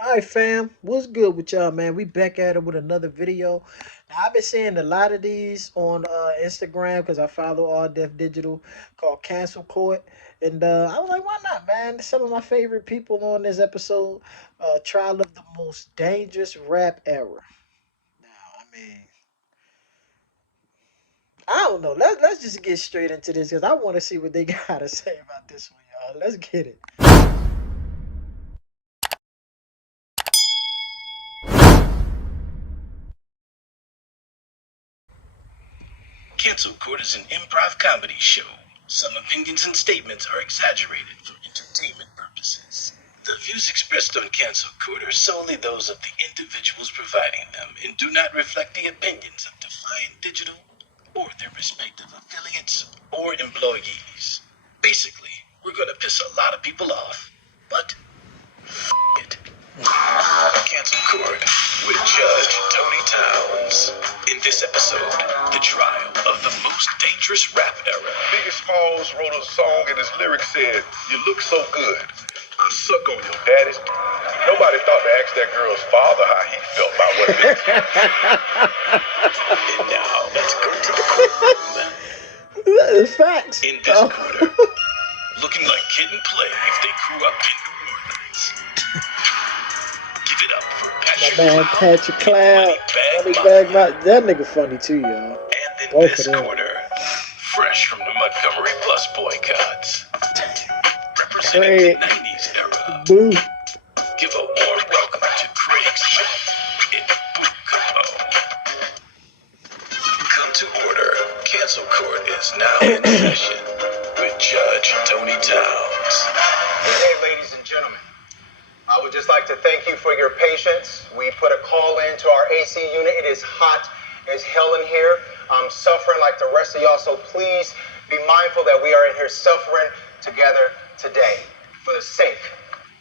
All right, fam. What's good with y'all, man? We back at it with another video. Now, I've been seeing a lot of these on Instagram because I follow All Deaf Digital called Cancel Court. And I was like, why not, man? Some of my favorite people on this episode, trial of the most dangerous rap era. Now, I mean, I don't know. Let's just get straight into this because I want to see what they got to say about this one, y'all. Let's get it. Cancel Court is an improv comedy show. Some opinions and statements are exaggerated for entertainment purposes. The views expressed on Cancel Court are solely those of the individuals providing them and do not reflect the opinions of Defiant Digital or their respective affiliates or employees. Basically, we're gonna piss a lot of people off, but it. Cancel Court with Judge Tony Towns. In this episode, the trial of the most dangerous rap era. Biggie Smalls wrote a song and his lyrics said, "You look so good, I suck on your daddy." Nobody thought to ask that girl's father how he felt about what it is. And now, let's go to the courtroom. Facts. In this quarter, looking like Kid and Play if they grew up in New Orleans. Give it up for My Patrick man Cloud Patrick Cloud. Money Money Bag Bag Mafia. That nigga funny too, y'all. And in Both this of them. quarter, fresh from the Montgomery Plus boycotts, representing the 90s era. Boo. Give a warm welcome to Craig Smith and Boo Capone. Come to order. Cancel Court is now in session with Judge Tony Towns. Hey, ladies and gentlemen. I would just like to thank you for your patience. We put a call in to our AC unit. It is hot as hell in here. I'm suffering like the rest of y'all, so please be mindful that we are in here suffering together today for the sake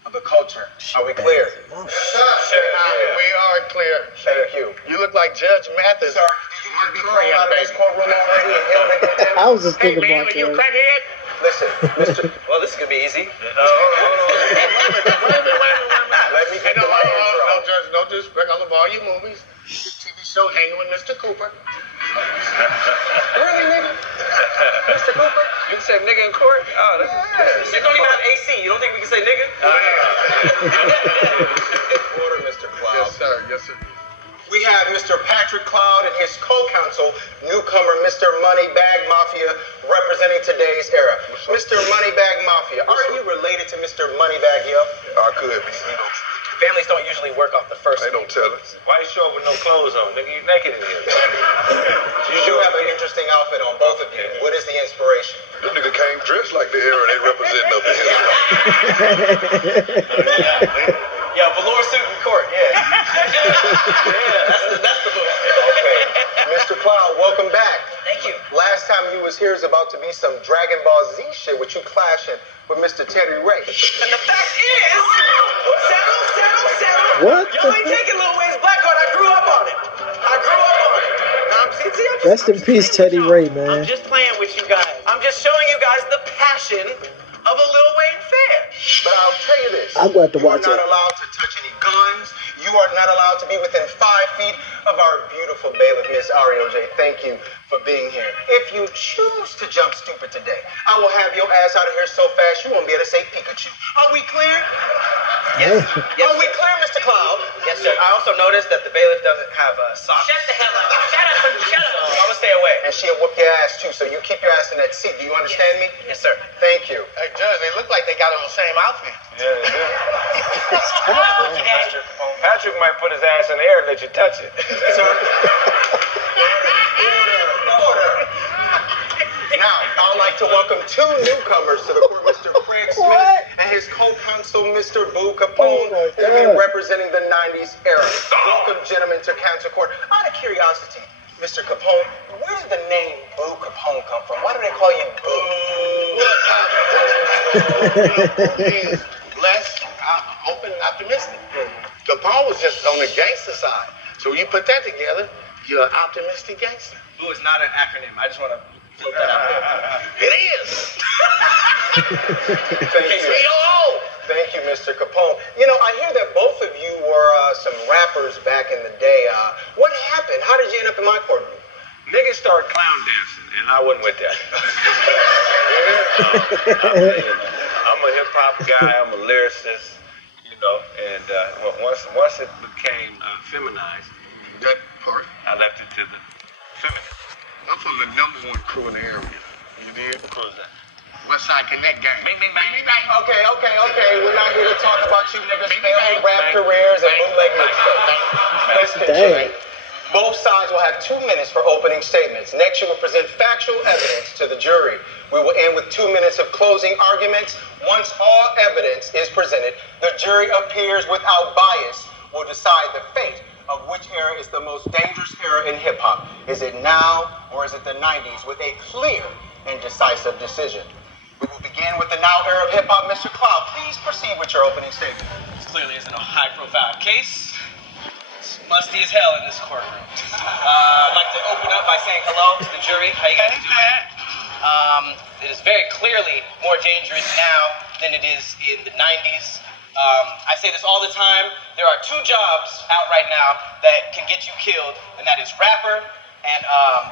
of the culture. Are we clear? We are clear. Thank you. You look like Judge Mathis. Sir, did you want to be thrown out of this courtroom already and held in contempt? I was just thinking about you a that. crackhead? Listen, Mr. Well, this is gonna be easy. Let me Hey, get no, to my intro. no, Judge, no disrespect. I love all your movies. Your TV show Hanging with Mr. Cooper. Really, nigga? Mr. Cooper? You can say nigga in court? Oh, that's Shit don't even have AC. You don't think we can say nigga? Order, Mr. Cloud. Yes, sir. Yes, sir. We have Mr. Patrick Cloud and his co-counsel, newcomer Mr. Moneybag Mafia, representing today's era. Mr. Moneybag Mafia, are you related to Mr. Moneybag, yo? I could be. Families don't usually work off the first. They don't tell us. Why you show up with no clothes on? Nigga, you naked in here. You do have an interesting outfit on, both of you. What is the inspiration? Them nigga came dressed like the era they representing up in here. Yeah, velour suit in court, yeah. That's the look. Okay. Mr. Cloud, welcome back. Thank you. Last time you was here is about to be some Dragon Ball Z shit with you clashing with Mr. Teddy Ray. And the fact is, settle. What Y'all the ain't fuck? taking Lil Wayne's black card. I grew up on it. I'm just Rest in peace, Teddy Ray, I'm man. just playing with you guys. I'm just showing you guys the passion of a Lil Wayne fan. But I'll tell you this. I'm going to watch You are it. not allowed to touch any guns. You are not allowed to be within 5 feet of our beautiful bailiff, Miss Ariel J. Thank you for being here. If you choose to jump stupid today, I will have your ass out of here so fast you won't be able to say Pikachu. Are we clear? Yes. Are we clear, Mr. Cloud? Yes, sir. I also noticed that the bailiff doesn't have socks. Shut the hell up. Shut up. So I'm gonna stay away. And she'll whoop your ass too, so you keep your ass in that seat. Do you understand me? Yes, sir. Thank you. Hey, Judge, they look like they got on the same outfit. Patrick might put his ass in the air and let you touch it. Order. Now, I'd like to welcome two newcomers to the court, Mr. Craig Smith What? and his co-counsel, Mr. Boo Oh Capone, my who have been God. representing the 90s era. Welcome, gentlemen, to Council Court. Out of curiosity, Mr. Capone, where did the name Boo Capone come from? Why do they call you Boo? Means less open, optimistic. Capone was just on the gangster side. So when you put that together, you're an optimistic gangster. Boo is not an acronym. I just want to float that out there. It is. Thank you. COO. Thank you, Mr. Capone. You know, I hear that both of you were some rappers back in the day. What happened? How did you end up in my courtroom? Niggas started clown dancing, and I wasn't with that. I'm a hip hop guy. I'm a lyricist, you know. And once it became feminized, That part. I left it to the feminine. I'm from the #1 crew in the area. You did? Who's that? Westside Connect gang. Bing, bing, bang, bang. Okay. We're not here to talk about you niggas' failed rap careers and bootleg mixtapes. Let's Dang. Both sides will have 2 minutes for opening statements. Next, you will present factual evidence to the jury. We will end with 2 minutes of closing arguments. Once all evidence is presented, the jury appears without bias will decide the fate of which era is the most dangerous era in hip-hop. Is it now or is it the 90s, with a clear and decisive decision? We will begin with the now era of hip-hop. Mr. Cloud, please proceed with your opening statement. This clearly isn't a high-profile case. It's musty as hell in this courtroom. I'd like to open up by saying hello to the jury. How you guys doing? It is very clearly more dangerous now than it is in the 90s. I say this all the time. There are 2 jobs out right now that can get you killed, and that is rapper and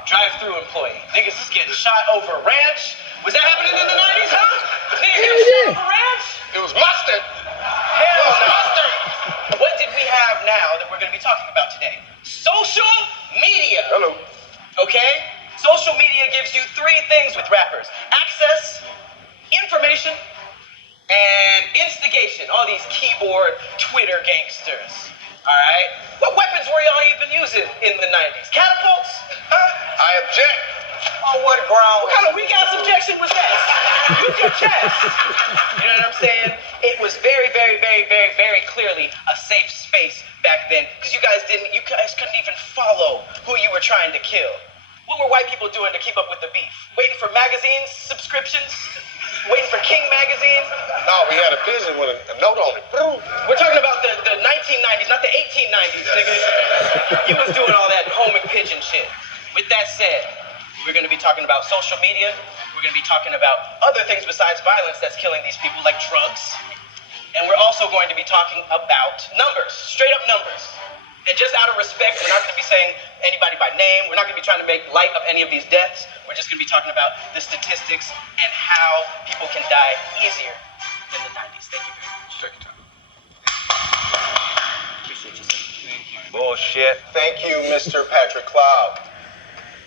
drive-through employee. Niggas is getting shot over ranch. Was that happening in the 90s, huh? Niggas getting shot over ranch? It was mustard. Hell no. What did we have now that we're going to be talking about today? Social media. Hello. Okay? Social media gives you 3 things with rappers: access, information, and instigation. All these keyboard Twitter gangsters. Alright? What weapons were y'all even using in the 90s? Catapults? Huh? I object. On what ground? What kind of weak ass objection was that? Use your chest. You know what I'm saying? It was very, very, very, very, very clearly a safe space back then, because you guys couldn't even follow who you were trying to kill. What were white people doing to keep up with the beef? Waiting for magazines, subscriptions? Waiting for King magazine? No, we had a pigeon with a note on it. We're talking about the 1990s, not the 1890s, nigga. You was doing all that home and pigeon shit. With that said, we're going to be talking about social media. We're going to be talking about other things besides violence that's killing these people, like drugs. And we're also going to be talking about numbers, straight up numbers. And just out of respect, we're not going to be saying anybody by name. We're not going to be trying to make light of any of these deaths. We're just going to be talking about the statistics and how people can die easier than the 90s. Thank you very much. Take your time. Appreciate you, sir. Bullshit. Thank you, Mr. Patrick Cloud.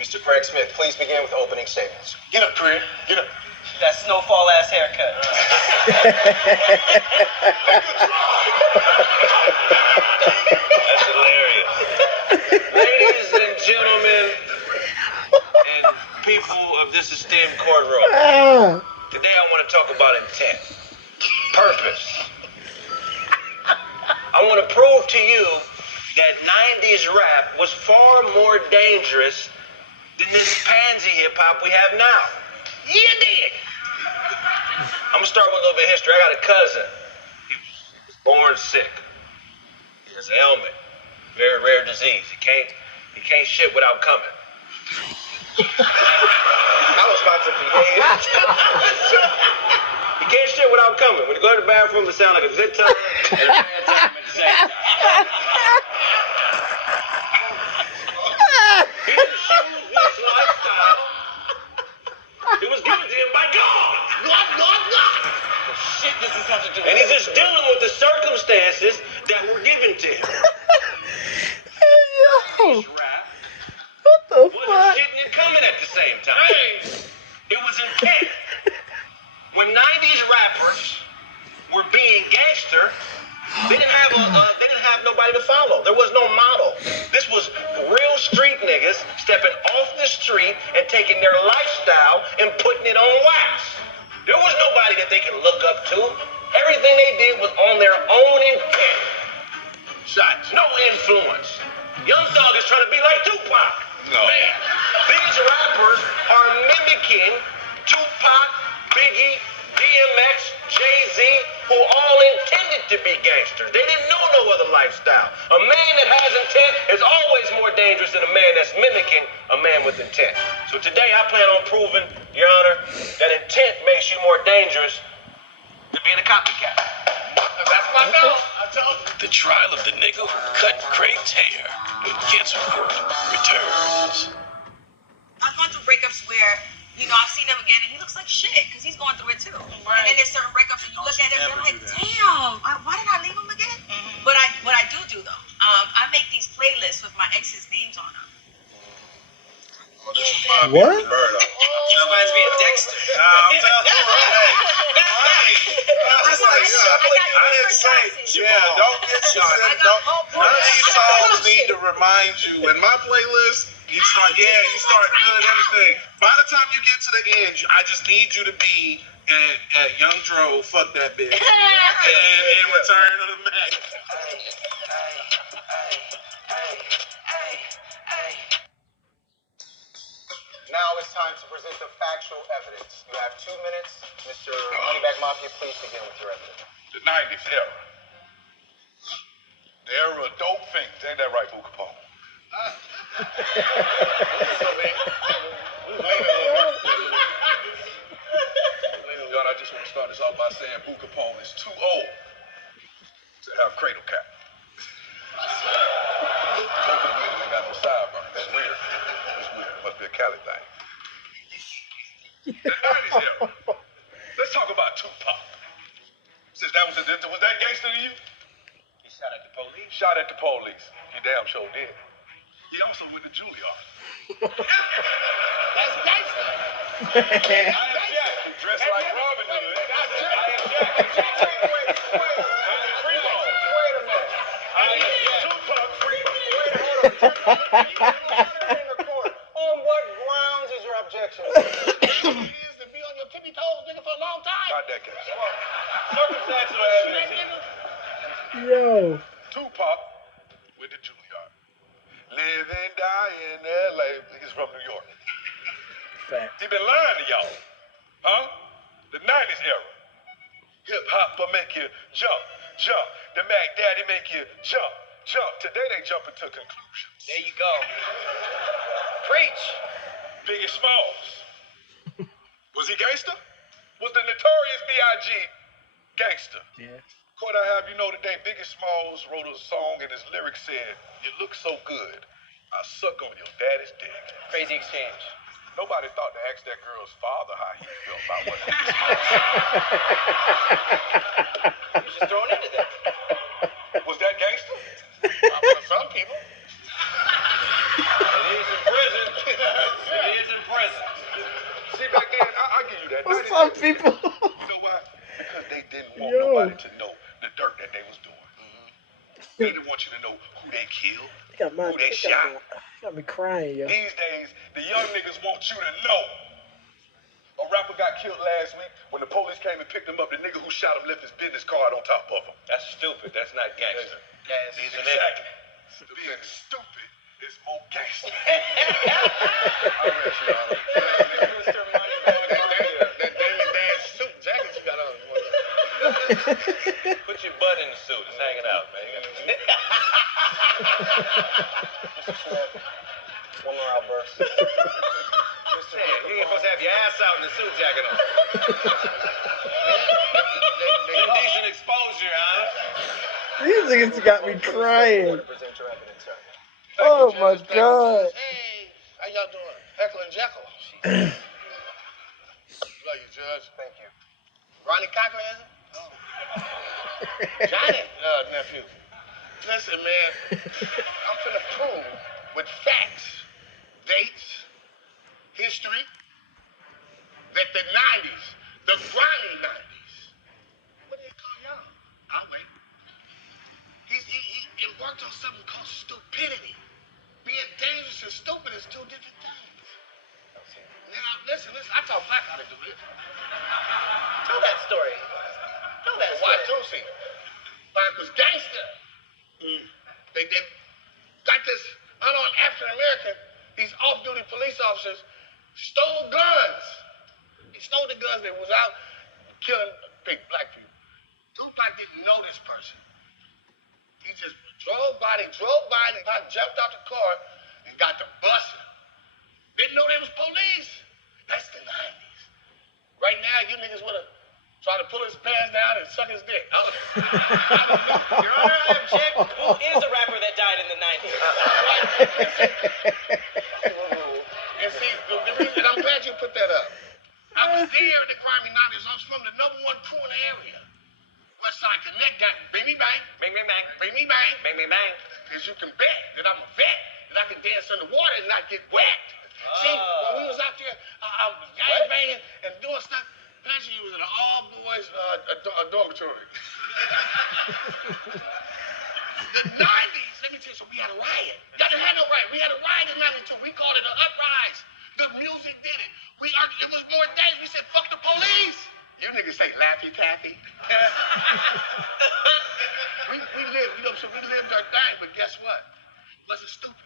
Mr. Craig Smith, please begin with opening statements. Get up, Craig. Get up. That snowfall ass haircut. That's hilarious. Ladies and gentlemen, and people of this esteemed courtroom, today I want to talk about intent, purpose. I want to prove to you that 90s rap was far more dangerous than this pansy hip hop we have now. You dig? I'm gonna start with a little bit of history. I got a cousin. He was born sick. He has an ailment, very rare disease. He can't shit without coming. I was about to behave. He can't shit without coming. When you go to the bathroom, it sounds like a good time and a bad time at the same time. He didn't choose this lifestyle. It was given to him by God. Shit, this is something to do And he's just dealing with the circumstances that were given to him. Yo, This rap what the wasn't fuck? shitting and coming at the same time. It was intent. When 90s rappers were being gangster, they didn't have nobody to follow. There was no model. This was real street niggas stepping off the street and taking their lifestyle and putting it on wax. There was nobody that they could look up to. Everything they did was on their own intent. Shots. No influence. Young Thug is trying to be like Tupac. No. Man, these rappers are mimicking Tupac, Biggie, DMX, Jay-Z, who all intended to be gangsters. They didn't know no other lifestyle. A man that has intent is always more dangerous than a man that's mimicking a man with intent. So today I plan on proving, Your Honor, that intent makes you more dangerous than being a copycat. The trial of the nigga who cut Craig's hair when Cancel Court returns. I've gone through breakups where, I've seen him again and he looks like shit because he's going through it too. Right. And then there's certain breakups and you look at him and you're like, damn, why did I leave him again? Mm-hmm. But what I do though, I make these playlists with my ex's names on them. What? This reminds me of Dexter. I'm telling you, I didn't say, don't get shot. None of these songs need to remind you. In my playlist, you start good, everything. By the time you get to the end, I just need you to be at Young Dro, fuck that bitch. And in Return of the Mac. Now it's time to present the factual evidence. You have 2 minutes. Mr. Moneybag Mafia, please begin with your evidence. The 90s era. The era of dope fiends. Ain't that right, Boo Capone? God, I just want to start this off by saying Boo Capone is too old to have cradle cap. Ain't got no sideburns. That's weird. That's weird. Must be a Cali thing. The 90s era. Let's talk about Tupac. Since that was that gangster to you? He shot at the police. Shot at the police. He damn sure did. He also went to Juilliard. That's gangster. I object. Dressed like Robin Hood. I object. On what grounds is your objection? Years to be on your tippy toes, nigga, for a long time. Not that case. Circumstantial evidence. Yo. Tupac went to Juilliard. Live and die in L.A. He's from New York. Fact. He been lying to y'all. Huh? The 90s era. Hip-hop will make you jump, jump. The Mac Daddy make you jump, jump. Today they jumping to conclusions. There you go. Preach. Biggie Smalls. Was he gangster? Was the notorious B.I.G. gangster? Yeah. Court, I have you know today, Biggie Smalls wrote a song and his lyrics said, "You look so good, I suck on your daddy's dick." Crazy exchange. Nobody thought to ask that girl's father how he felt about what he was. You're just throwing into that. Was that gangster? For some people. It is in prison. It is in prison. See, back then, I give you that. For 90s some era. people. You know why? Because they didn't want Yo. nobody to know the dirt that they was doing. They didn't want you to know who they killed, who they shot. Got me crying, yo. These days, the young niggas want you to know. A rapper got killed last week. When the police came and picked him up, the nigga who shot him left his business card on top of him. That's stupid. That's not gangster. Yes. Exactly. Being stupid is more gangster. I rest your honor. Mr. Moneybag. That Damon Dash suit jacket you got on. Put your butt in the suit. It's hanging out, man. Mr. Smith, one more outburst. You ain't supposed to have your ass out in the suit jacket on. Indecent exposure, huh? These niggas got me crying. Present your evidence, sir. Oh my God. Hey, how y'all doing? Heckle and Jekyll. Love you, Judge. Thank you. Ronnie Cochran, is it? Oh. Johnny, nephew. Listen, man, I'm finna prove with facts, dates, history, that the 90s, the grimy 90s, what do they call y'all? I'll wait. He embarked on something called stupidity. Being dangerous and stupid is two different things. Now, listen, I taught Black how to do it. Tell that story. Tell that story. Watusi. Black was gangster. They got this unarmed African American, these off-duty police officers stole guns. He stole the guns that was out killing black people. Tupac didn't know this person. He just drove by, and jumped out the car and got the busting. Didn't know they was police. That's the 90s. Right now, you niggas would have Tried to pull his pants down and suck his dick. I don't know. Your Honor, I object. Who is a rapper that died in the 90s? And see, the reason, I'm glad you put that up. I was there in the grimy 90s. I was from the #1 crew in the area. Westside Connect Gang. Bring me bang. Bang, bang, bang. Bring me bang. Bang, bang, bang. Because you can bet that I'm a vet, that I can dance in the water and not get wet. See, when we was out there, I was gang banging and doing stuff. Imagine you was in an all-boys dormitory. The 90s, let me tell you something, we had a riot. Y'all didn't have no riot. We had a riot in 92. We called it an uprise. The music did it. We argued, it was more days. We said, fuck the police. You niggas say Laffy Taffy. we lived, you know, so we lived our thing, but guess what? It wasn't stupid.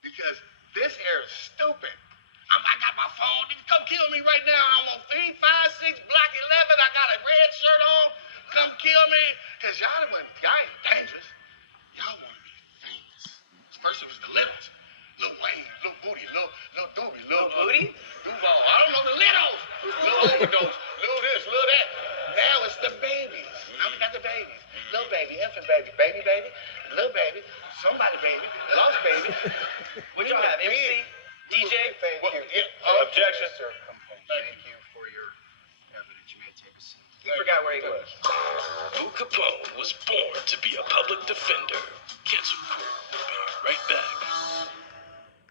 Because this era is stupid. I got my phone. Nigga, come kill me right now. I'm on 3, 5, 6, block 11. I got a red shirt on. Come kill me. Because y'all ain't dangerous. Y'all want to be famous. First it was the Littles. Lil Wayne, Lil Booty, Lil Doobie, Lil Booty? Duval. I don't know, the Littles. Lil Overdose, Lil this, Lil that. Now it's the babies. Now we got the babies. Lil baby, infant baby, baby, Lil baby, somebody baby, lost baby. What y'all have, MC? DJ? Thank you. Objection. Sir, thank you for your evidence. You may take a seat. He forgot where he was. Lou Capone was born to be a public defender. Cancel Crew. Be right back.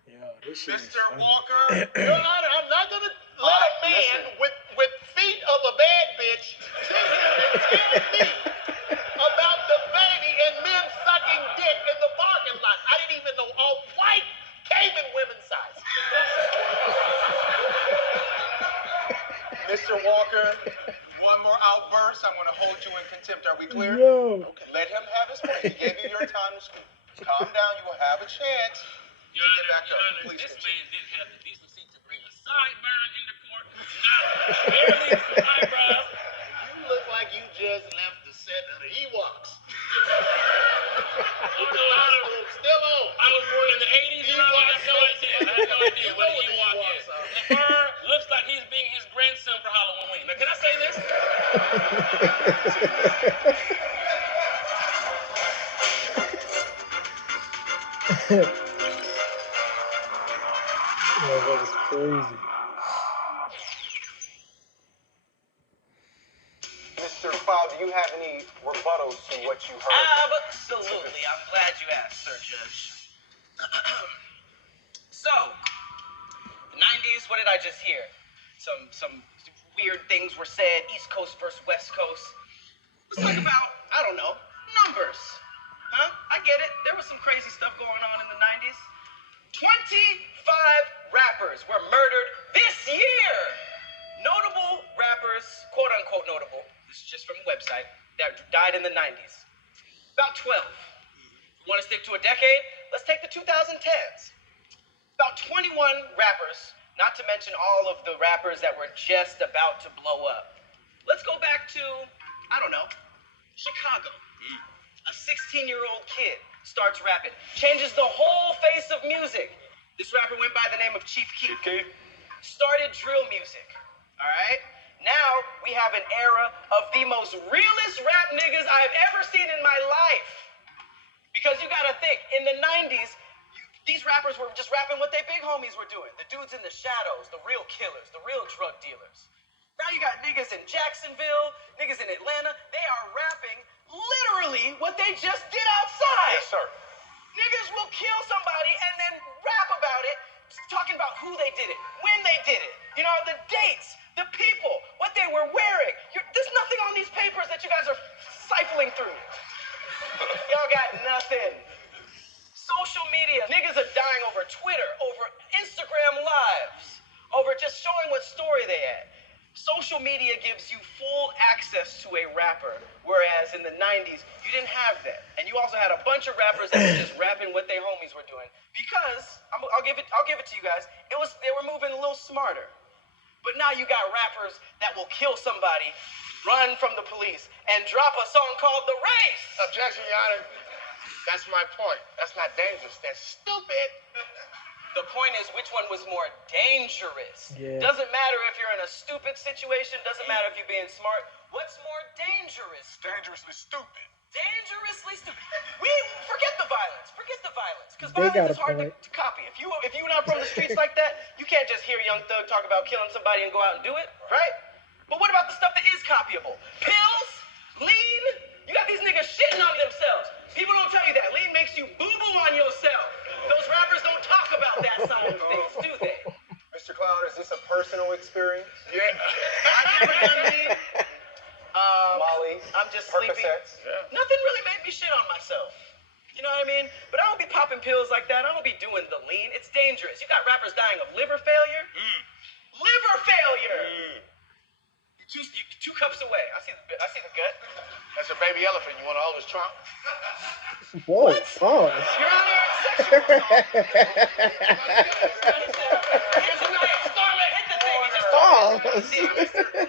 Yo, this shit is Mr. funny. Walker, Your Honor, I'm not gonna let a man with feet of a bad bitch sit here and tell me about the baby and men sucking dick in the parking lot. I didn't even know all white came in women's size. Mr. Walker, one more outburst. I'm going to hold you in contempt. Are we clear? Yo. Okay, let him have his point. He gave you your time to speak. Calm down. You will have a chance to get back up. Please this continue. man didn't have the decency to bring a sideburn in the court. Not barely some eyebrows. You look like you just left the set of the Ewoks. Still on. I was born in the 80s, and I have no idea. I have no idea what an Ewok is. LeVar looks like he's being his grandson for Halloween. Now, can I say this? Yo, that was crazy. Mr. Fowle, do you have any rebuttals to what you heard? Absolutely. I'm glad you asked, Sir Judge. So, the 90s, what did I just hear? Some weird things were said, East Coast versus West Coast. Let's talk about, I don't know, numbers. Huh? I get it. There was some crazy stuff going on in the 90s. 25 rappers were murdered this year. Notable rappers, quote unquote notable, this is just from a website, that died in the 90s. About 12. If you want to stick to a decade, let's take the 2010s. About 21 rappers, not to mention all of the rappers that were just about to blow up. Let's go back to, I don't know, Chicago. A 16-year-old kid starts rapping, changes the whole face of music. This rapper went by the name of Chief Keef. Started drill music, all right? Now we have an era of the most realest rap niggas I've ever seen in my life. Because you gotta think, in the 90s, these rappers were just rapping what their big homies were doing. The dudes in the shadows, the real killers, the real drug dealers. Now you got niggas in Jacksonville, niggas in Atlanta. They are rapping literally what they just did outside. Yes, sir. Niggas will kill somebody and then rap about it, talking about who they did it, when they did it, you know, the dates, the people, what they were wearing. There's nothing on these papers that you guys are siphoning through. Y'all got nothing. Social media, niggas are dying over Twitter, over Instagram lives, over just showing what story they had. Social media gives you full access to a rapper, whereas in the 90s, you didn't have that. And you also had a bunch of rappers that were just rapping what their homies were doing. Because, I'll give it to you guys, they were moving a little smarter. But now you got rappers that will kill somebody, run from the police, and drop a song called The Race. Objection, Your Honor. That's my point. That's not dangerous. That's stupid. The point is, which one was more dangerous? Yeah. Doesn't matter if you're in a stupid situation. Doesn't matter if you're being smart. What's more dangerous? Dangerously stupid. Dangerously stupid. We forget the violence. Forget the violence, because They got violence is a hard point. to copy. If you're not from the streets like that, you can't just hear Young Thug talk about killing somebody and go out and do it, right? But what about the stuff that is copyable? Pills, lean. You got these niggas shitting on themselves. People don't tell you that. Lean makes you boo-boo on yourself. Those rappers don't talk about that side of things, do they? Mr. Cloud, is this a personal experience? Yeah. I never done lean. Molly, I'm just sleepy. Percocets. Nothing really made me shit on myself. You know what I mean? But I don't be popping pills like that. I don't be doing the lean. It's dangerous. You got rappers dying of liver failure. Liver failure. Two cups away. I see the gut. That's a baby elephant. You want to hold his trunk? Whoa, pause. Your Honor, sexual assault. Here's a knife. Storm it. Hit the thing. He just Pause.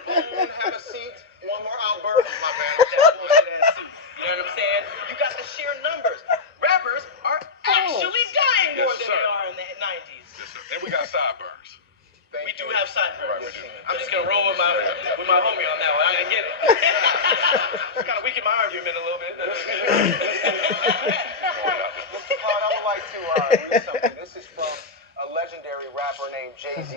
Boone, have a seat. One more outburst. My man, with that bullshit ass suit. You know what I'm saying? You got the sheer numbers. Rappers are actually dying more Yes, than sir. they are in the 90s. Yes, sir. And we got sideburns. We do have sideburns. Right, we do. I'm just gonna roll with my homie on that one. I didn't get it. It's kind of weakened my argument a little bit. Mr. Cloud, I would like to read something. This is from a legendary rapper named Jay-Z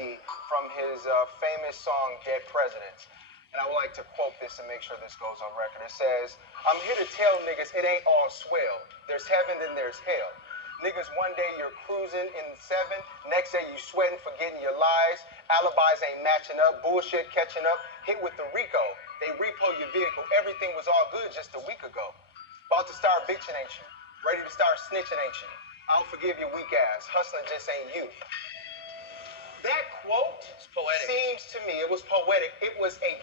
from his famous song Dead Presidents. And I would like to quote this and make sure this goes on record. It says, I'm here to tell niggas it ain't all swell. There's heaven, then there's hell. Niggas, one day you're cruising in 7, next day you sweating, forgetting your lies. Alibis ain't matching up, bullshit catching up, hit with the RICO. They repo your vehicle, everything was all good just a week ago. About to start bitching, ain't you? Ready to start snitching, ain't you? I'll forgive your weak ass, hustling just ain't you. That quote poetic. seems to me, it was poetic. It was a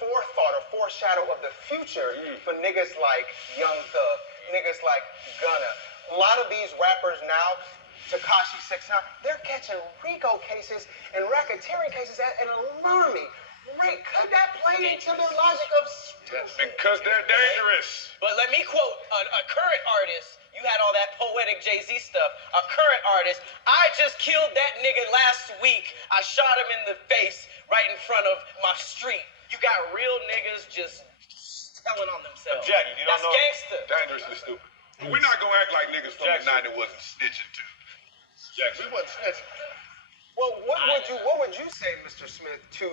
forethought or foreshadow of the future for niggas like Young Thug, niggas like Gunna. A lot of these rappers now, Tekashi 6ix9ine, they're catching RICO cases and racketeering cases at an alarming rate. Could that play into the logic of Because they're dangerous. But let me quote a current artist. You had all that poetic Jay-Z stuff. A current artist. I just killed that nigga last week. I shot him in the face right in front of my street. You got real niggas just telling on themselves. Jack, you don't That's know- gangster. Dangerously stupid. We're not gonna act like niggas from the 90s wasn't snitching too. Jackson. We wasn't snitching. Well, what would you say, Mr. Smith, to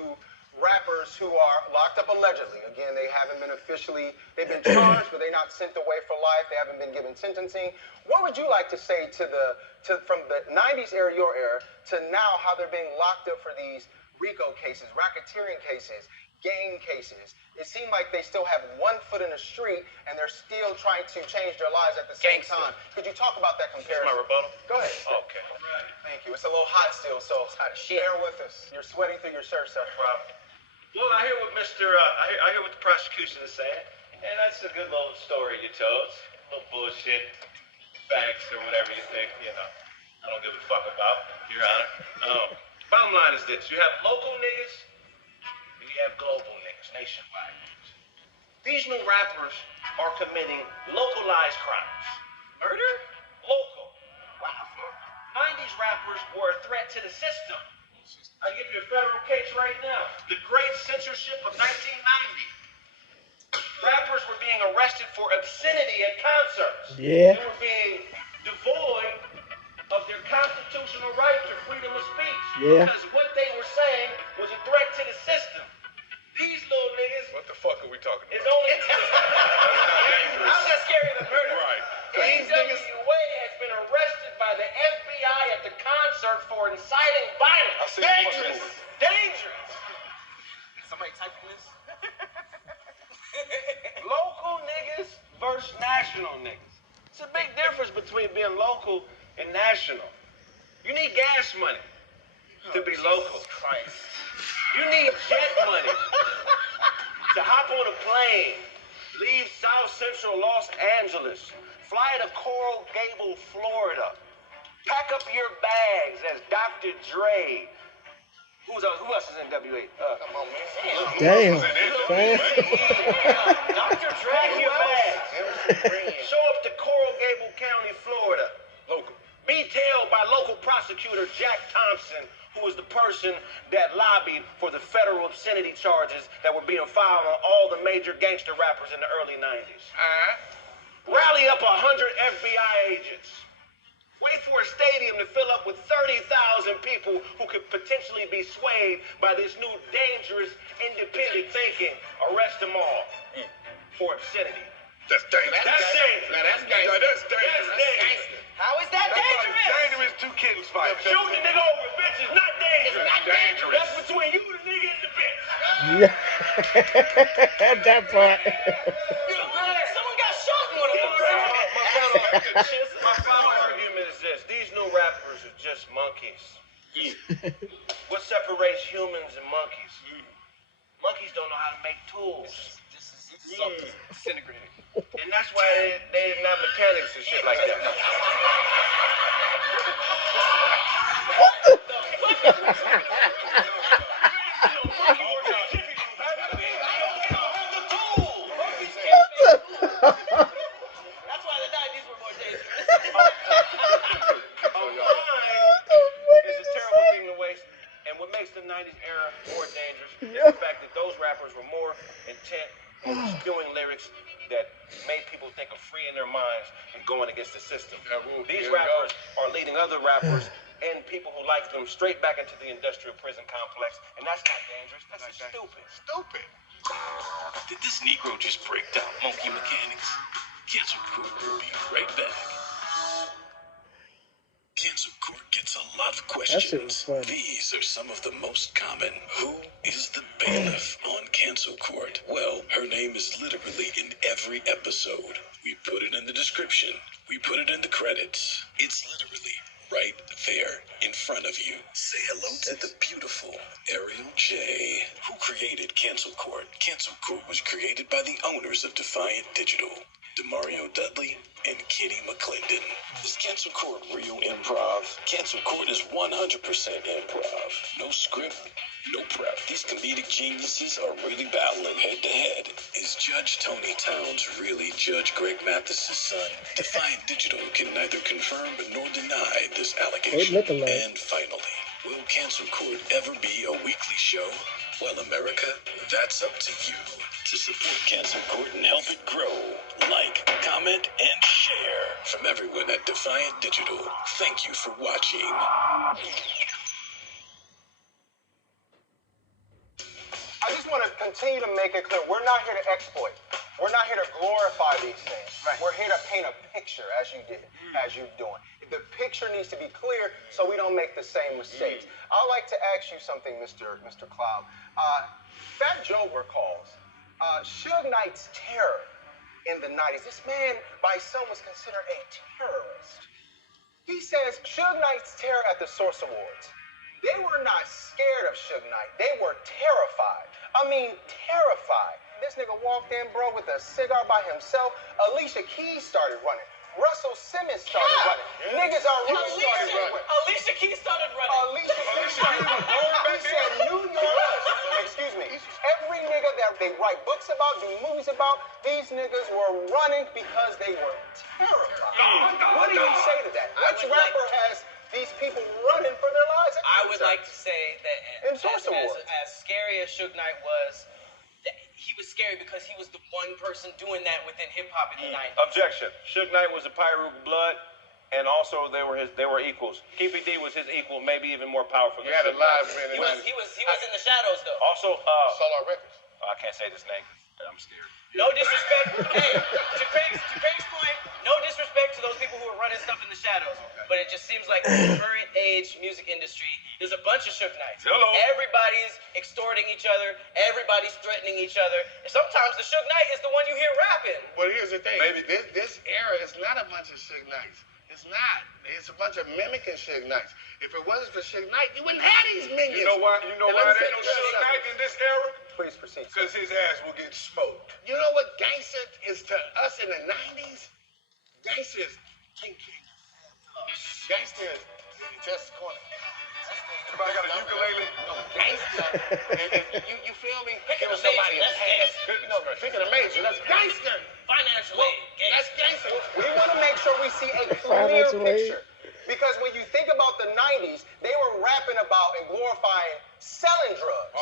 rappers who are locked up allegedly? Again, they haven't been they've been charged, but they're not sent away for life. They haven't been given sentencing. What would you like to say from the 90s era, your era, to now how they're being locked up for these RICO cases, racketeering cases, gang cases? It seemed like they still have one foot in the street and they're still trying to change their lives at the same Gangster. time. Could you talk about that That's comparison? my rebuttal. Go ahead. Okay. Thank you. It's a little hot still, so bear with us. You're sweating through your shirt, sir. Problem. Well, I hear what I hear what the prosecution is saying, and that's a good little story you told. A little bullshit, facts or whatever you think. I don't give a fuck about, Your Honor. Bottom line is this: you have local niggas and you have global niggas, nationwide niggas. These new rappers are committing localized crimes. Murder? Local. Wow. 90s rappers were a threat to the system. I'll give you a federal case right now. The great censorship of 1990. Rappers were being arrested for obscenity at concerts. Yeah. They were being devoid of their constitutional right to freedom of speech. Yeah. Because what they were saying was a threat to the system. These little niggas What the fuck are we talking is about? only... How's that scary than murder? Right. NWA has been arrested by the FBI at the concert for inciting violence. I see the Dangerous. fucking- Dangerous. Somebody typing this? Local niggas versus national niggas. It's a big difference between being local and national. You need gas money to be local. Christ. You need jet money to hop on a plane, leave South Central Los Angeles, fly to Coral Gable, Florida, pack up your bags as Dr. Dre. Who else is in WA? Come on, man. Damn, Was it fam. Dr. Dre, pack your bags. Show up to Coral Gable County, Florida. Local. Be tailed by by local prosecutor Jack Thompson, who was the person that lobbied for the federal obscenity charges that were being filed on all the major gangster rappers in the early 90s. Rally up 100 FBI agents. Wait for a stadium to fill up with 30,000 people who could potentially be swayed by this new dangerous independent thinking. Arrest them all for obscenity. That's dangerous. That's dangerous. Now that's dangerous. That's dangerous. How is that dangerous? Dangerous two kittens fight. Shooting a nigga over a bitch is not dangerous. It's not dangerous. That's between you, the nigga, and the bitch. Yeah. That part. Someone got shot in one of those. My final argument is this. These new rappers are just monkeys. What separates humans and monkeys? Monkeys don't know how to make tools. This is something disintegrating. And that's why they didn't have mechanics and shit like that. That's why the 90s were more dangerous. A mind is a terrible thing to waste. And what makes the 90s era more dangerous is the fact that those rappers were more intent on spewing lyrics that made people think of freeing their minds and going against the system. These rappers are leading other rappers and people who like them straight back into the industrial prison complex. And that's not dangerous. That's just stupid. Stupid. Did this Negro just break down monkey mechanics? Cancel Court will be right back. Cancel Court gets a lot of shit was questions. funny. These are some of the most common. Who is the bailiff on Cancel Court? Well, her name is literally in every episode. We put it in the description. We put it in the credits. It's literally right there in front of you. Say hello to the beautiful Ariel J. Who created Cancel Court? Cancel Court was created by the owners of Defiant Digital, Demario Dudley and Kitty McClendon. Is Cancel Court real improv? Cancel Court is 100% improv. No script, no prep. These comedic geniuses are really battling head to head. Is Judge Tony Towns really Judge Greg Mathis's son? Defiant Digital can neither confirm nor deny this allegation. They look alike. And finally, will Cancel Court ever be a weekly show? Well, America, that's up to you. To support Cancel Court and help it grow, like, comment, and share. From everyone at Defiant Digital, thank you for watching. I just want to continue to make it clear, we're not here to exploit. We're not here to glorify these things. Right. We're here to paint a picture, as you did, as you're doing. The picture needs to be clear so we don't make the same mistakes. I'd like to ask you something, Mr. Cloud. Fat Joe recalls Suge Knight's terror in the 90s. This man, by some, was considered a terrorist. He says Suge Knight's terror at the Source Awards. They were not scared of Suge Knight. They were terrified. I mean, terrified. This nigga walked in, bro, with a cigar by himself. Alicia Keys started running. Russell Simmons started running. Niggas are running. Alicia Keys started running. Alicia Keys started running. He said New York. Excuse me. Every nigga that they write books about, do movies about, these niggas were running because they were terrified. What do you say to that? Which rapper has these people running for their lives? I would like to say that as scary as Suge Knight was, he was scary because he was the one person doing that within hip hop in the 90s. Objection. Suge Knight was a Pyru blood, and also they were equals. Keefy D was his equal, maybe even more powerful. He had a live man. He was in the shadows though. Also, Solar Records. I can't say this name. I'm scared. No disrespect. Hey, to Craig's point, no disrespect to those people who are running stuff in the shadows. But it just seems like in the current age music industry, there's a bunch of Suge Knights. Hello. Everybody's extorting each other. Everybody's threatening each other. And sometimes the Suge Knight is the one you hear rapping. Well, here's the thing. Maybe this era is not a bunch of Suge Knights. It's not. It's a bunch of mimicking Suge Knights. If it wasn't for Suge Knight, you wouldn't have these minions. You know why there ain't no Suge Knight in this era? Please proceed. Because his ass will get smoked. You know what gangster is to us in the 90s? Gangsters think gangsters just corner. Somebody got a ukulele? No, gangster. and you feel me? Give somebody a pass. No, picking a major. That's gangster. Financially, That's gangster. We want to make sure we see a clear picture. Because when you think about the 90s, they were rapping about and glorifying selling drugs.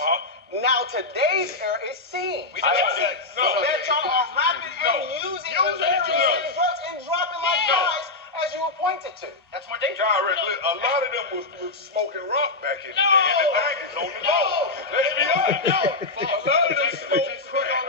Now today's era is seen. No. That y'all are rapping and using and selling drugs and dropping like flies, as you were pointed to. That's more dangerous. A lot of them was smoking rock back in the day, in the 90s, on the low. Let's be honest. A lot of them smoked crack.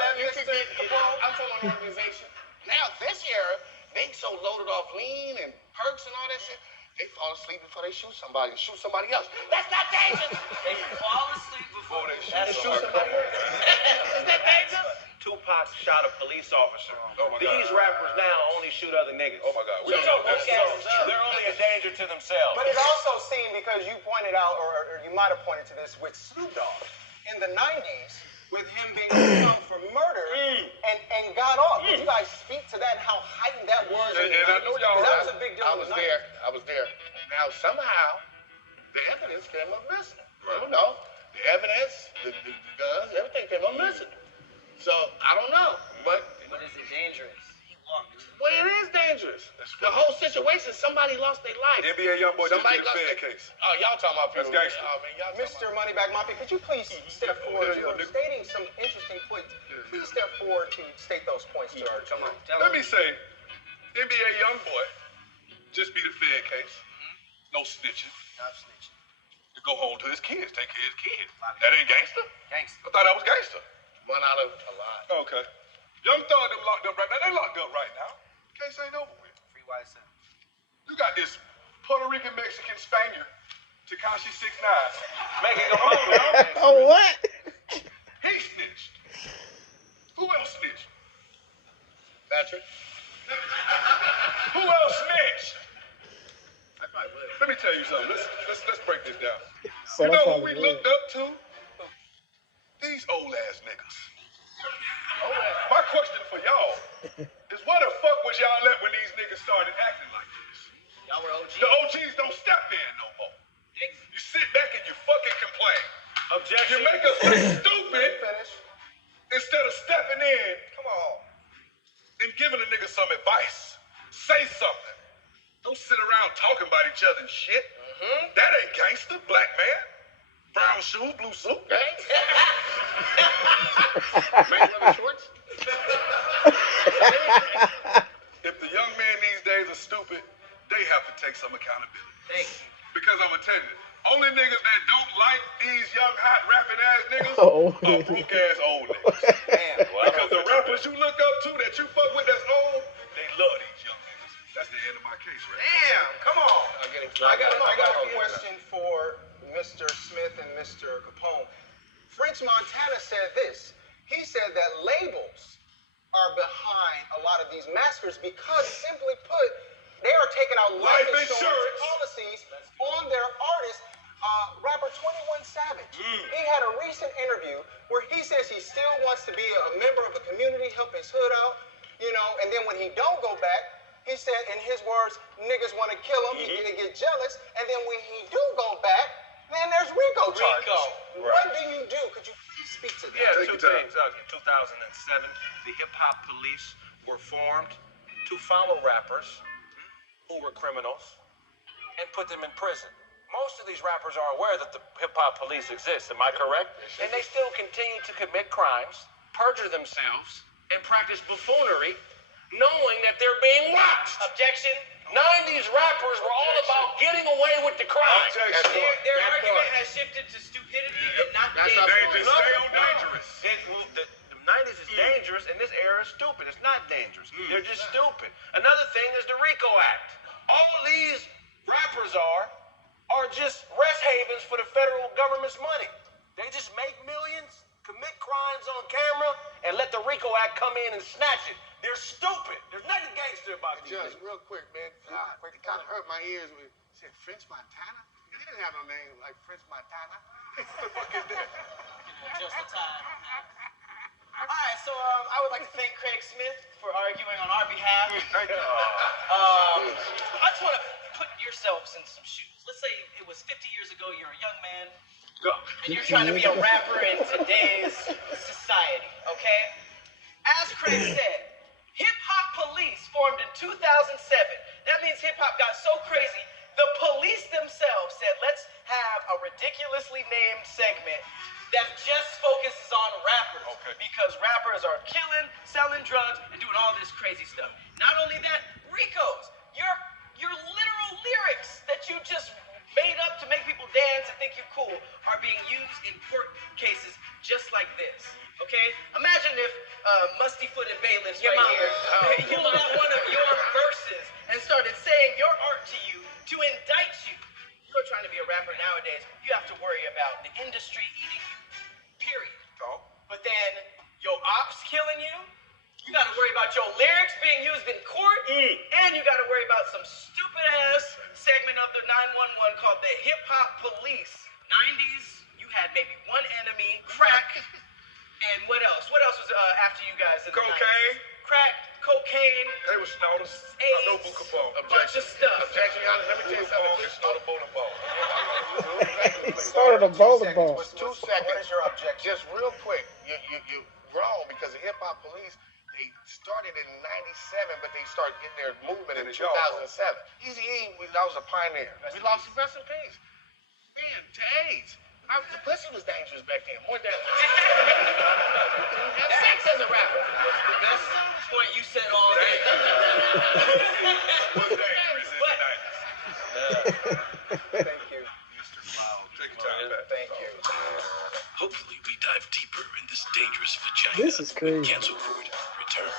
I'm from an organization. Now, this era, they so loaded off lean and perks and all that shit, they fall asleep before they shoot somebody and shoot somebody else. That's not dangerous. They fall asleep before they shoot somebody else. Is that dangerous? Tupac shot a police officer. Oh my God. These rappers now only shoot other niggas. Oh my God. They're only a danger to themselves. But it also seemed, because you pointed out, or you might have pointed to this with Snoop Dogg, in the 90s, with him being hung for murder and got off. Could you guys speak to that, how heightened that was? And I know y'all that was a big deal. I was there. Now, somehow, the evidence came up missing. I don't know. The evidence, the guns, everything came up missing. So, I don't know. But is it dangerous? He walked. well, it is dangerous. The whole situation, somebody lost their life. NBA YoungBoy just Somebody did a lost Fed their case. Oh, y'all talking about That's people. gangster. Oh, man, y'all Mr. Moneybag Mafia, could you please step forward? You were stating some interesting points. Please step forward to state those points to our Come on. Let me say, NBA YoungBoy just beat a Fed case. No snitching. Stop snitching. To go home to his kids, take care of his kids. That ain't gangster? Gangster. I thought that was gangster. One out of a lot. Okay. Young Thug them locked up right now. They locked up right now. Case ain't over with. Free YSL. You got this Puerto Rican Mexican Spaniard, Tekashi 6ix9ine, Making a phone. Oh, what? He snitched. Who else snitched? Patrick? Who else snitched? I probably would. Let me tell you something. Let's break this down. So You I know who probably we would. looked up to? These old ass niggas. My question for y'all is why the fuck was y'all at when these niggas started acting like this? Y'all were OG. The OGs don't step in no more. You sit back and you fucking complain. Objection. You make us look stupid finish. instead of stepping in. Come on. And giving a nigga some advice. Say something. Don't sit around talking about each other and shit. That ain't gangster, black man. Brown shoes, blue suit. Man, leather shorts? If the young men these days are stupid, they have to take some accountability. Thank you. Because I'm gonna tell you, only niggas that don't like these young, hot, rapping ass niggas Oh. are broke ass old niggas. Because the rappers you look up to that you fuck with that's old, they love these young niggas. That's the end of my case right now. Damn, come on. I got a question for Mr. Smith and Mr. Capone. French Montana said this. He said that labels are behind a lot of these massacres because, simply put, they are taking out life insurance policies on their artists. Rapper 21 Savage. He had a recent interview where he says he still wants to be a member of the community, help his hood out, you know, and then when he don't go back, he said, in his words, niggas want to kill him, they get jealous, and then when he do go back, then there's RICO charges. What do you do? Could you please speak to that? Yeah, Take two your time. things. In 2007, the hip hop police were formed to follow rappers who were criminals and put them in prison. Most of these rappers are aware that the hip hop police exists, am I correct? And they still continue to commit crimes, perjure themselves, and practice buffoonery, knowing that they're being watched. Objection. 90s rappers were all about getting away with the crime. Their argument has shifted to stupidity and not dangerous. Stay on dangerous. The 90s is dangerous, and this era is stupid. It's not dangerous. They're just stupid. Another thing is the RICO Act. All these rappers are just rest havens for the federal government's money. They just make millions, commit crimes on camera, and let the RICO Act come in and snatch it. They're stupid. There's nothing gangster about these Judge, niggas. real quick, man. It kind of hurt my ears when you said French Montana. He didn't have no name like French Montana. What the fuck is that? Just the time. All right, so I would like to thank Craig Smith for arguing on our behalf. Thank you. I just want to put yourselves in some shoes. Let's say it was 50 years ago, you're a young man, and you're trying to be a rapper in today's society, okay? As Craig said, hip-hop police formed in 2007. That means hip-hop got so crazy The police themselves said, let's have a ridiculously named segment that just focuses on rappers. Okay. Because rappers are killing, selling drugs, and doing all this crazy stuff. Not only that, Ricos, your literal lyrics that you just made up to make people dance and think you're cool are being used in court cases just like this. Okay? Imagine if Musty Footed Bailiffs right here pulled out one of your verses and started saying your art to you to indict you. You're trying to be a rapper nowadays, you have to worry about the industry eating you. Period. Oh. But then your ops killing you. You got to worry about your lyrics being used in court, and you got to worry about some stupid ass segment of the 911 called the Hip Hop Police. 90s, you had maybe one enemy, crack, and what else? What else was after you guys in the 90s? Cocaine. Crack, cocaine, They were snorters. AIDS, No Buka Bone. a bunch of stuff. Objection, Your Honor. Let me tell you something. They snorted bowling ball. He started a bowling ball. 2 seconds. What is your objection? Just real quick. You wrong because the hip hop police, they started in '97, but they started getting their movement in 2007. Easy E, I was a pioneer. We lost the rest in peace. Man, days. The pussy was dangerous back then. More dangerous. Have sex as a rapper. The best point you said all day. Was dangerous in the 90s. Thank you. Mr. Cloud, take your time back. Thank you. Hopefully, we dive deeper in this dangerous vagina. This is crazy. When Cancel Court returns.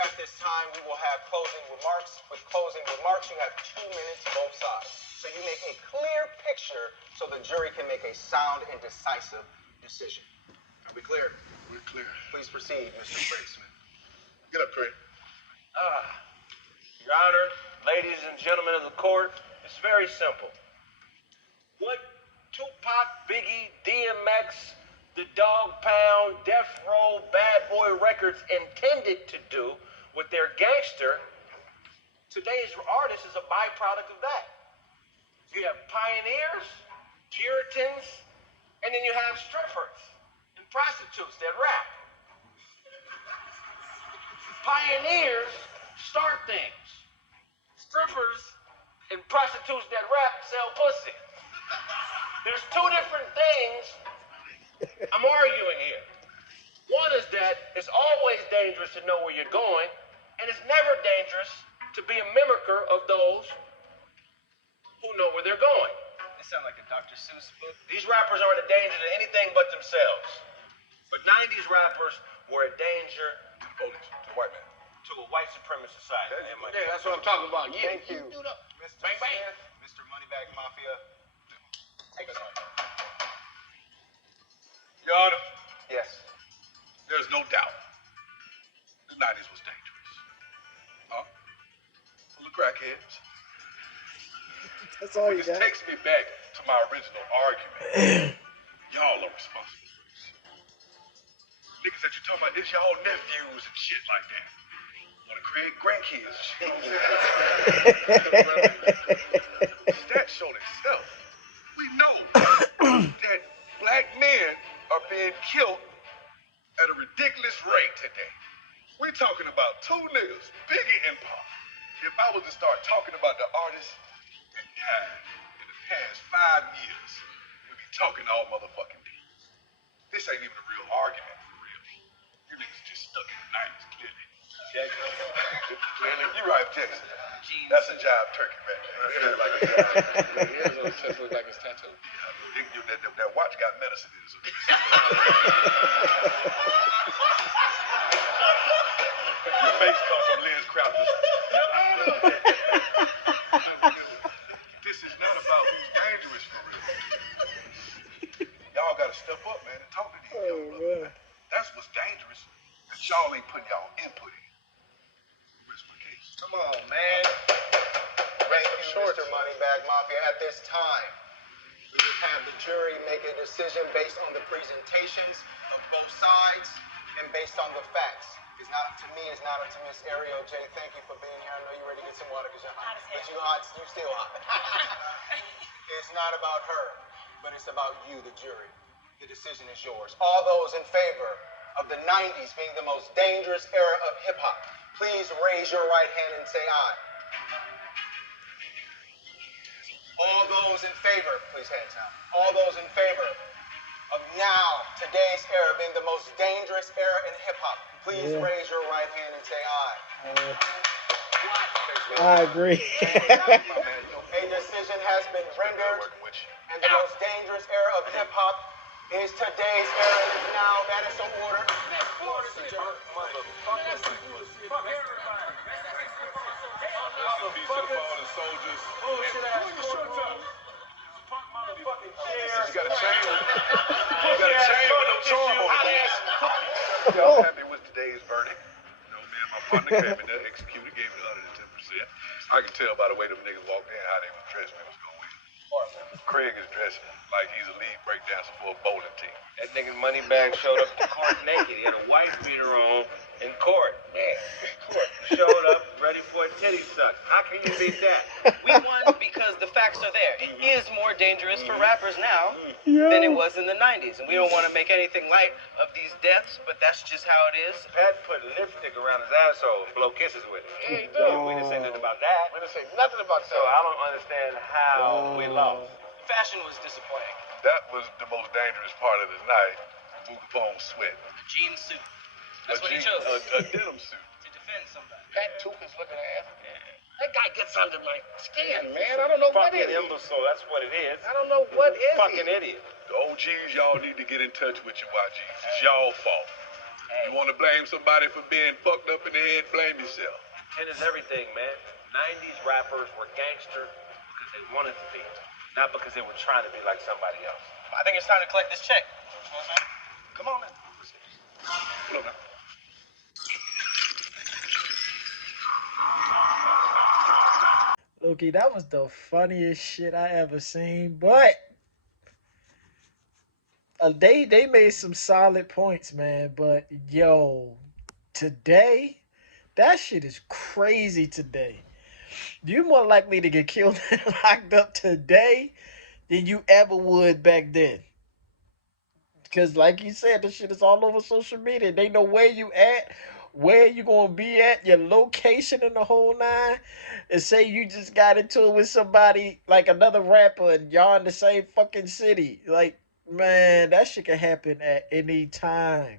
At this time, we will have closing remarks. With closing remarks, you have 2 minutes both sides. So you make a clear picture so the jury can make a sound and decisive decision. Are we clear? We're clear. Please proceed, Mr. Bricksman. Get up, Craig. Your Honor, ladies and gentlemen of the court, it's very simple. What Tupac, Biggie, DMX, the Dog Pound, Death Row, Bad Boy Records intended to do with their gangster, today's artist is a byproduct of that. You have pioneers, Puritans, and then you have strippers and prostitutes that rap. Pioneers start things. Strippers and prostitutes that rap sell pussy. There's 2 different things I'm arguing here. One is that it's always dangerous to know where you're going, and it's never dangerous to be a mimicker of those who know where they're going. This sounds like a Dr. Seuss book. These rappers aren't a danger to anything but themselves. But 90s rappers were a danger To the police, to the white man. to a white supremacist society. Yeah, that's what I'm talking about. Yeah, Thank you. do that. Mr. Bang, bang. Smith, Mr. Moneybag Mafia, take us home. Your Honor, Yes. there's no doubt the 90s was dangerous. Huh? Full of crackheads. That's all you This got. takes me back to my original argument. Y'all are responsible for this. Niggas that you talking about, it's y'all nephews and shit like that. Want to create grandkids and shit. That showed itself. We know that black men are being killed at a ridiculous rate today. We're talking about 2 niggas, Biggie and Pac. If I was to start talking about the artists that died in the past 5 years, we'd be talking all motherfucking day. This ain't even a real argument for real. You niggas just stuck in the 90s, clearly. Clearly, you right, Jackson. That's a jive turkey, man. Feel like a jive. His on his chest look like his tattoo. That watch got medicine in it. Your face comes from Liz Crowder. This is not about who's dangerous for real. Y'all gotta step up, man, and talk to these young brothers. That's what's dangerous. That y'all ain't putting y'all input in. Rest my case. Come on, man. Thank you, Mr. Moneybag Mafia. At this time, we will have the jury make a decision based on the presentations of both sides and based on the facts. It's not up to me. It's not up to Miss Ariel J. Thank you for being here. I know you're ready to get some water because you're hot. But you hot. You still hot. It's not about her, but it's about you, the jury. The decision is yours. All those in favor of the 90s being the most dangerous era of hip-hop, please raise your right hand and say aye. All those in favor, please hands down. All those in favor of now, today's era being the most dangerous era in hip-hop, please raise your right hand and say aye. I agree. A decision has been rendered, and the most dangerous era of hip-hop is today's era. Now, that is the order. You got a chain. You got a chain with no charm on it. Y'all happy with today's verdict? You know, me and my partner came in there, executed, gave it 110%. I can tell by the way them niggas walked in how they was dressed when it was going in. Craig is dressed like he's a lead breakdancer for a bowling team. That nigga Moneybag showed up to court naked. He had a white beater on in court. Man, he showed up ready for a titty suck. How can you beat that? We won because the facts are there. It is more dangerous for rappers now than it was in the 90s. And we don't want to make anything light of these deaths, but that's just how it is. Pat put lipstick around his asshole and blow kisses with it. Yeah, he did. We didn't say nothing about that. We didn't say nothing about So I don't understand how we lost. Fashion was disappointing. That was the most dangerous part of the night. Bugapone sweat. A jean suit. That's what he chose. A denim suit. To defend somebody. Pat Tuca's looking ass. That guy gets under my skin, man. I don't know what Fucking is he. imbecile, that's what it is. I don't know what is Fucking he. idiot. The OGs, y'all need to get in touch with your YGs. It's y'all fault. You want to blame somebody for being fucked up in the head, blame yourself. Intent is everything, man. 90s rappers were gangster because they wanted to be, not because they were trying to be like somebody else. I think it's time to collect this check. You know what I'm saying? Come on now. Hold on now. Loki, that was the funniest shit I ever seen. But they made some solid points, man. But yo, today, that shit is crazy today. You're more likely to get killed and locked up today than you ever would back then. Because like you said, this shit is all over social media. They know where you at, where you gonna be at, your location and the whole nine. And say you just got into it with somebody like another rapper and y'all in the same fucking city. Like, man, that shit can happen at any time.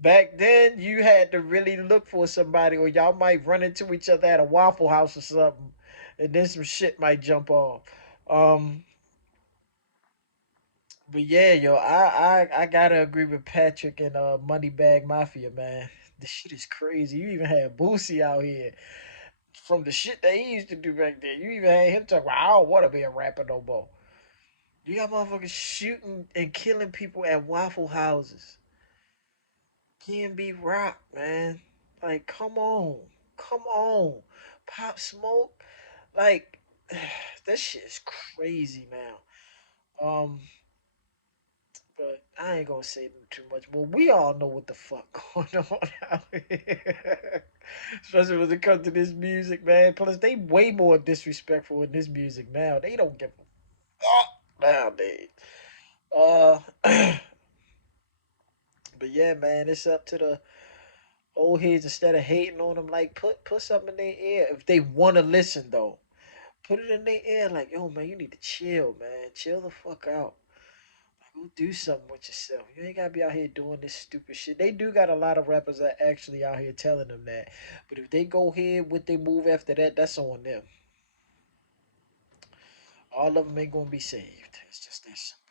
Back then, you had to really look for somebody, or y'all might run into each other at a Waffle House or something, and then some shit might jump off. But yeah, yo, I gotta agree with Patrick and Moneybag Mafia, man. This shit is crazy. You even had Boosie out here from the shit that he used to do back then. You even had him talk about, I don't want to be a rapper no more. You got motherfuckers shooting and killing people at Waffle Houses. B Rock, man. Like, come on. Come on. Pop Smoke. Like, that shit is crazy now. But I ain't gonna say too much. But we all know what the fuck going on out here. Especially when it comes to this music, man. Plus, they way more disrespectful in this music now. They don't give a fuck nowadays. But yeah, man, it's up to the old heads. Instead of hating on them, like put something in their ear if they want to listen though. Put it in their ear, like, yo, man, you need to chill, man. Chill the fuck out. Like, go do something with yourself. You ain't gotta be out here doing this stupid shit. They do got a lot of rappers that actually out here telling them that. But if they go ahead with their move after that, that's on them. All of them ain't gonna be saved. It's just that simple.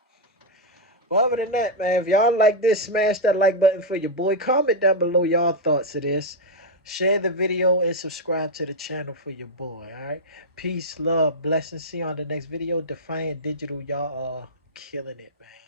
Well, other than that, man, if y'all like this, smash that like button for your boy. Comment down below y'all thoughts of this. Share the video and subscribe to the channel for your boy, alright? Peace, love, blessings. See you on the next video. Defiant Digital, y'all are killing it, man.